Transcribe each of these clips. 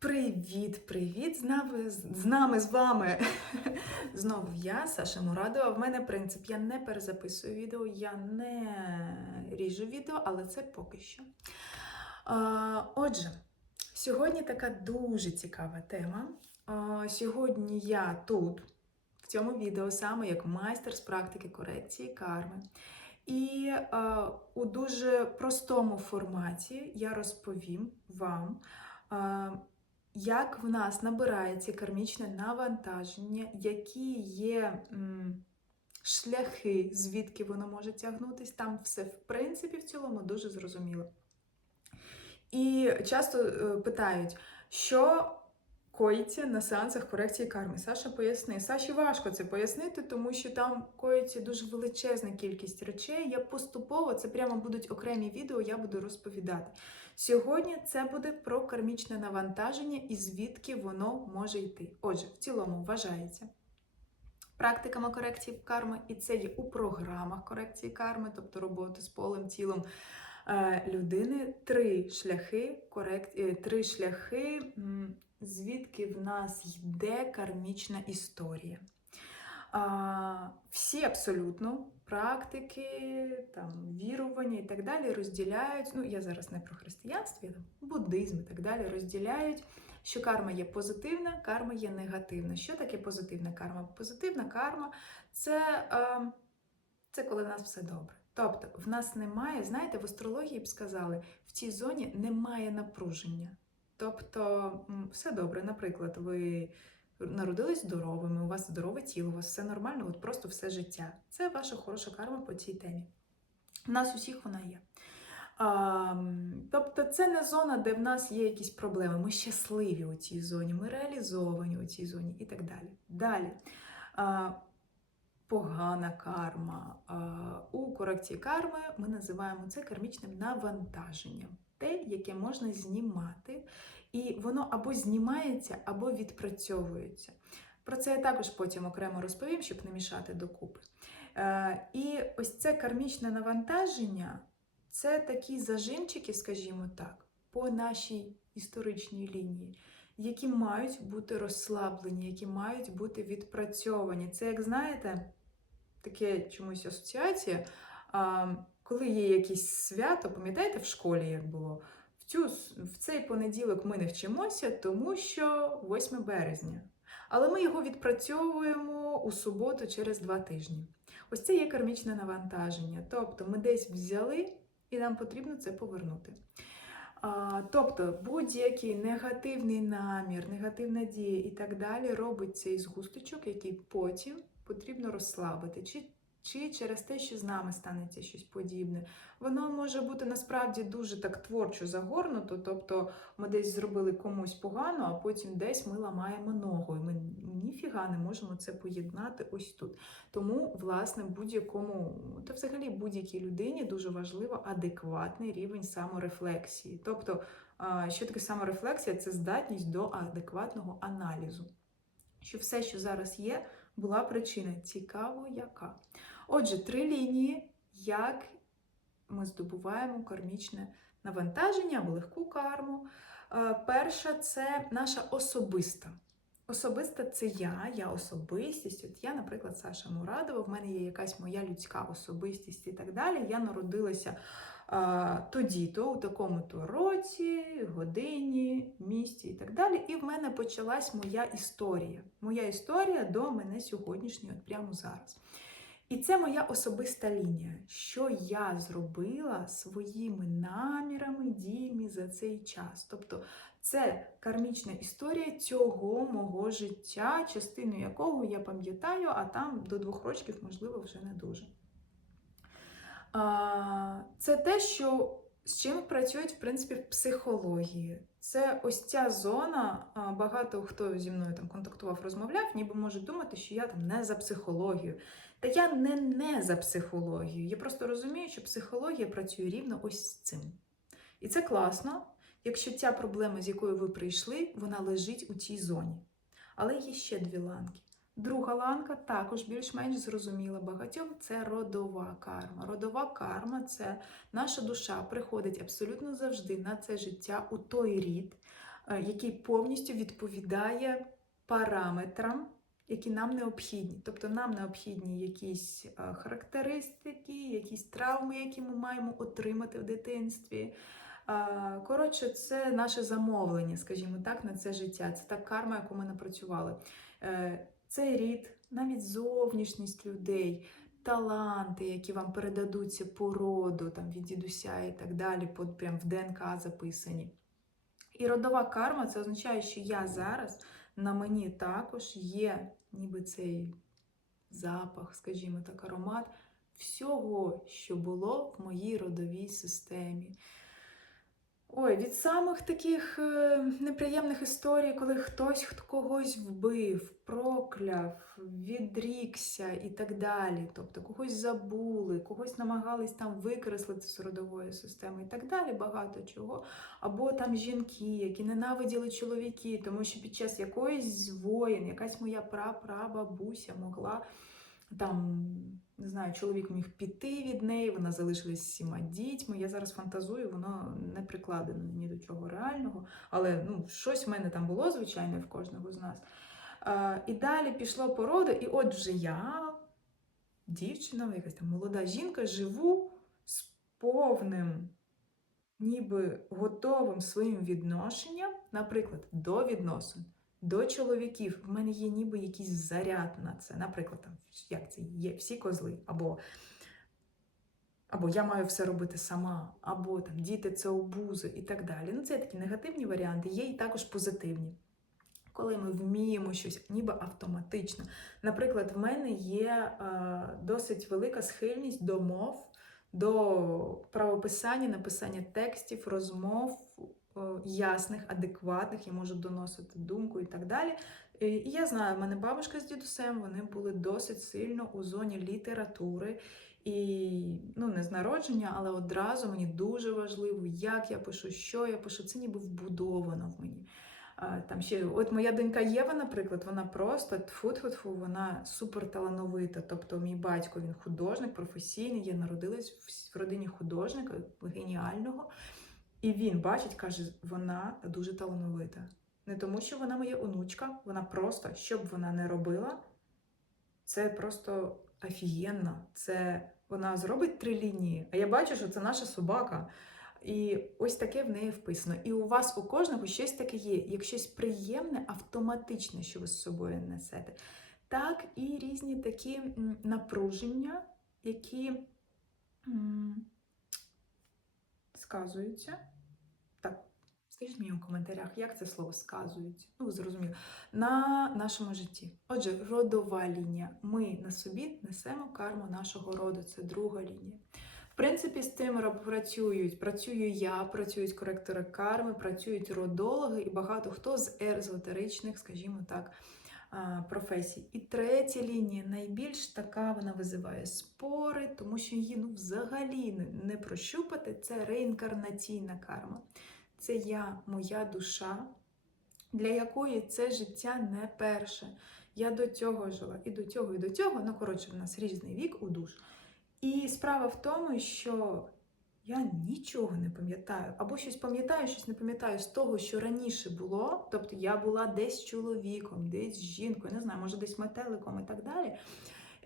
Привіт, привіт! З нами, з нами, з вами знову я, Саша Мурадова. В мене принцип, я не перезаписую відео, я не ріжу відео, але це поки що. Отже, сьогодні така дуже цікава тема. Сьогодні я тут, в цьому відео, саме як майстер з практики корекції карми. І у дуже простому форматі я розповім вам, як в нас набирається кармічне навантаження, які є м, шляхи, звідки воно може тягнутись. Там все, в принципі, в цілому дуже зрозуміло. І часто е, питають, що коїться на сеансах корекції карми. Саша поясни. Саші важко це пояснити, тому що там коїться дуже величезна кількість речей. Я поступово, це прямо будуть окремі відео, я буду розповідати. Сьогодні це буде про кармічне навантаження і звідки воно може йти. Отже, в цілому вважається. Практиками корекції карми, і це є у програмах корекції карми, тобто роботи з полем, тілом е, людини. Три шляхи, корект... е, три шляхи, звідки в нас йде кармічна історія. Всі абсолютно практики, там, вірування і так далі розділяють. Ну, я зараз не про християнство, я там буддизм і так далі розділяють, що карма є позитивна, карма є негативна. Що таке позитивна карма? Позитивна карма це, е, це коли в нас все добре. Тобто, в нас немає, знаєте, в астрології б сказали, в цій зоні немає напруження. Тобто, все добре. Наприклад, ви народились здоровими, у вас здорове тіло, у вас все нормально, от просто все життя. Це ваша хороша карма по цій темі. У нас усіх вона є. А, тобто, це не зона, де в нас є якісь проблеми. Ми щасливі у цій зоні, ми реалізовані у цій зоні і так далі. Далі. А, погана карма. У корекції карми ми називаємо це кармічним навантаженням. Те, яке можна знімати, і воно або знімається, або відпрацьовується. Про це я також потім окремо розповім, щоб не мішати докупи. Е, і ось це кармічне навантаження це такі зажимчики, скажімо так, по нашій історичній лінії, які мають бути розслаблені, які мають бути відпрацьовані. Це, як знаєте, таке чомусь асоціація. Коли є якесь свято, пам'ятаєте, в школі як було? Цю, в цей понеділок ми не вчимося, тому що 8 березня. Але ми його відпрацьовуємо у суботу через два тижні. Ось це є кармічне навантаження. Тобто ми десь взяли і нам потрібно це повернути. А, тобто будь-який негативний намір, негативна дія і так далі робить цей згусточок, який потім потрібно розслабити. Чи чи через те, що з нами станеться щось подібне. Воно може бути насправді дуже так творчо загорнуто, тобто ми десь зробили комусь погано, а потім десь ми ламаємо ногу. І ми ніфіга не можемо це поєднати ось тут. Тому, власне, будь-якому, та взагалі будь-якій людині дуже важливо адекватний рівень саморефлексії. Тобто, що таке саморефлексія? Це здатність до адекватного аналізу. Що все, що зараз є, була причина. Цікаво, яка. Отже, три лінії, як ми здобуваємо кармічне навантаження або легку карму. Е, Перша це наша особиста. Особиста це я, я особистість. От я, наприклад, Саша Мурадова, в мене є якась моя людська особистість і так далі. Я народилася тоді-то, у такому-то році, годині, місці і так далі. І в мене почалась моя історія. Моя історія до мене сьогоднішньої, от прямо зараз. І це моя особиста лінія, що я зробила своїми намірами, діями за цей час. Тобто це кармічна історія цього мого життя, частину якого я пам'ятаю, а там до двох років, можливо, вже не дуже. Це те, що з чим працюють, в принципі, в психології. Це ось ця зона. Багато хто зі мною там контактував, розмовляв, ніби може думати, що я там не за психологію. Та я не не за психологію. Я просто розумію, що психологія працює рівно ось з цим. І це класно, якщо ця проблема, з якою ви прийшли, вона лежить у цій зоні. Але є ще дві ланки. Друга ланка також більш-менш зрозуміла багатьом це родова карма. Родова карма це наша душа приходить абсолютно завжди на це життя у той рід, е, який повністю відповідає параметрам, які нам необхідні. Тобто нам необхідні якісь е, характеристики, якісь травми, які ми маємо отримати в дитинстві. Е, Коротше, це наше замовлення, скажімо так, на це життя. Це та карма, яку ми напрацювали. Е, Цей рід, навіть зовнішність людей, таланти, які вам передадуться по роду, там, від дідуся і так далі, по, прям в ДНК записані. І родова карма це означає, що я зараз на мені також є ніби цей запах, скажімо так, аромат всього, що було в моїй родовій системі. Ой, від самих таких е, неприємних історій, коли хтось хт- когось вбив, прокляв, відрікся і так далі. Тобто когось забули, когось намагались там викреслити з родової системи і так далі, багато чого. Або там жінки, які ненавиділи чоловіки, тому що під час якоїсь з воєн, якась моя прапрабабуся могла там, не знаю, чоловік міг піти від неї, вона залишилась з всіма дітьми. Я зараз фантазую, воно не прикладено ні до чого реального. Але ну, щось в мене там було, звичайно, в кожного з нас. Е, і далі пішло по роду, і от вже я, дівчина, якась там молода жінка, живу з повним, ніби готовим своїм відношенням, наприклад, до відносин. До чоловіків в мене є ніби якийсь заряд на це. Наприклад, там, як це є всі козли, або, або я маю все робити сама, або там діти це обузи і так далі. Ну, це такі негативні варіанти, є і також позитивні. Коли ми вміємо щось ніби автоматично. Наприклад, в мене є е, досить велика схильність до мов, до правописання, написання текстів, розмов ясних, адекватних, я можу доносити думку і так далі. Е, І я знаю, в мене бабушка з дідусем вони були досить сильно у зоні літератури. І ну, не з народження, але одразу мені дуже важливо, як я пишу, що я пишу. Це ніби вбудовано в мені. Там ще, от моя донька Єва, наприклад, вона просто тфу-тфу-тфу, вона супер талановита. Тобто, мій батько він художник, професійний. Я народилась в родині художника, геніального. І він бачить, каже, вона дуже талановита. Не тому, що вона моя онучка, вона просто, що б вона не робила, це просто офігенно. Це вона зробить три лінії, а я бачу, що це наша собака. І ось таке в неї вписано. І у вас у кожного щось таке є. Як щось приємне, автоматичне, що ви з собою несете. Так і різні такі напруження, які сказуються. Так, скажіть мені у коментарях, як це слово сказується. Ну, ви зрозуміли. На нашому житті. Отже, родова лінія. Ми на собі несемо карму нашого роду. Це друга лінія. В принципі, з роб- працюють. Працюю я, працюють коректори карми, працюють родологи і багато хто з езотеричних, скажімо так, професій. І третя лінія найбільш така вона визиває спори, тому що її ну, взагалі не- прощупати. Це реінкарнаційна карма. Це я, моя душа, для якої це життя не перше. Я до цього жила, і до цього, і до цього. Ну, коротше, в нас різний вік у душ. І справа в тому, що я нічого не пам'ятаю, або щось пам'ятаю, щось не пам'ятаю з того, що раніше було. Тобто я була десь чоловіком, десь жінкою, не знаю, може десь метеликом і так далі.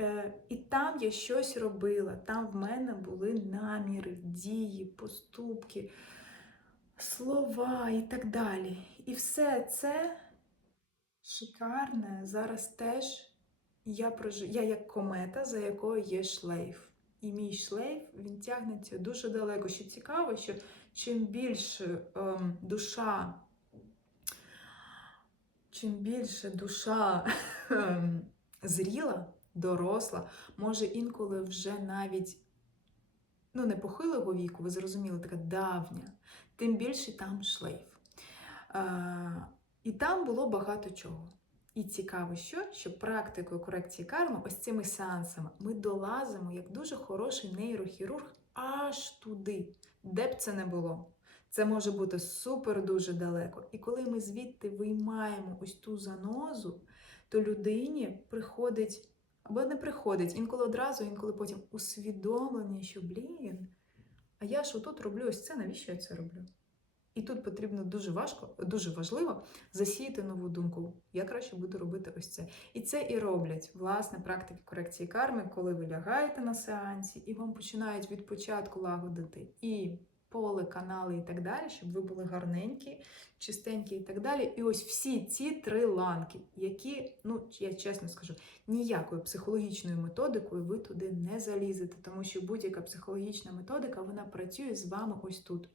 Е, і там я щось робила. Там в мене були наміри, дії, поступки, слова і так далі. І все це шикарне зараз теж я прожив. Я як комета, за якою є шлейф. І мій шлейф він тягнеться дуже далеко. Що цікаво, що чим більше ем, душа, чим більше душа ем, зріла, доросла, може інколи вже навіть ну, не похилого віку, ви зрозуміли, така давня, тим більше там шлейф. Е, і там було багато чого. І цікаво, що, що практикою корекції карми, ось цими сеансами, ми долазимо як дуже хороший нейрохірург аж туди, де б це не було. Це може бути супер дуже далеко. І коли ми звідти виймаємо ось ту занозу, то людині приходить, або не приходить, інколи одразу, інколи потім усвідомлення, що блін, а я ж отут роблю ось це, навіщо я це роблю? І тут потрібно дуже важко, дуже важливо засіяти нову думку. Я краще буду робити ось це. І це і роблять власне практики корекції карми, коли ви лягаєте на сеансі, і вам починають від початку лагодити і поле, канали і так далі, щоб ви були гарненькі, чистенькі і так далі. І ось всі ці три ланки, які, ну я чесно скажу, ніякою психологічною методикою ви туди не залізете, тому що будь-яка психологічна методика вона працює з вами ось тут,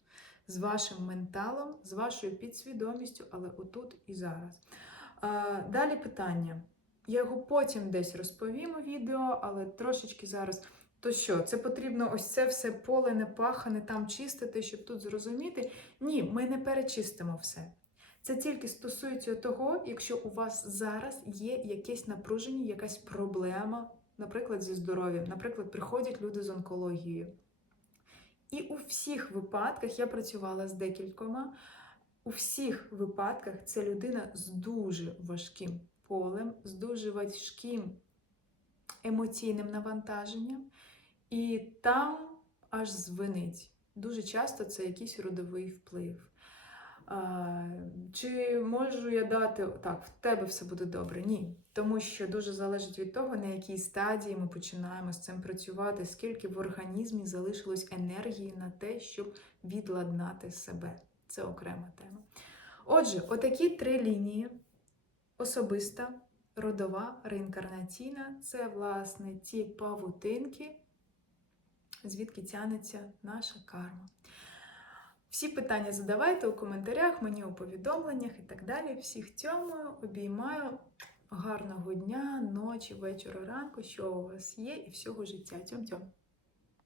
з вашим менталом, з вашою підсвідомістю, але отут і зараз. А, далі питання. Я його потім десь розповім у відео, але трошечки зараз. То що, це потрібно ось це все поле не пахане там чистити, щоб тут зрозуміти? Ні, ми не перечистимо все. Це тільки стосується того, якщо у вас зараз є якесь напруження, якась проблема, наприклад, зі здоров'ям. Наприклад, приходять люди з онкологією. І у всіх випадках я працювала з декількома. У всіх випадках це людина з дуже важким полем, з дуже важким емоційним навантаженням, і там аж звенить. Дуже часто це якийсь родовий вплив. А, чи можу я дати так, в тебе все буде добре? Ні. Тому що дуже залежить від того, на якій стадії ми починаємо з цим працювати, скільки в організмі залишилось енергії на те, щоб відладнати себе. Це окрема тема. Отже, отакі три лінії: особиста, родова, реінкарнаційна це, власне, ті павутинки, звідки тянеться наша карма. Всі питання задавайте у коментарях, мені у повідомленнях і так далі. Всіх цьому обіймаю. Гарного дня, ночі, вечора, ранку, що у вас є, і всього життя. Тьом-тьом!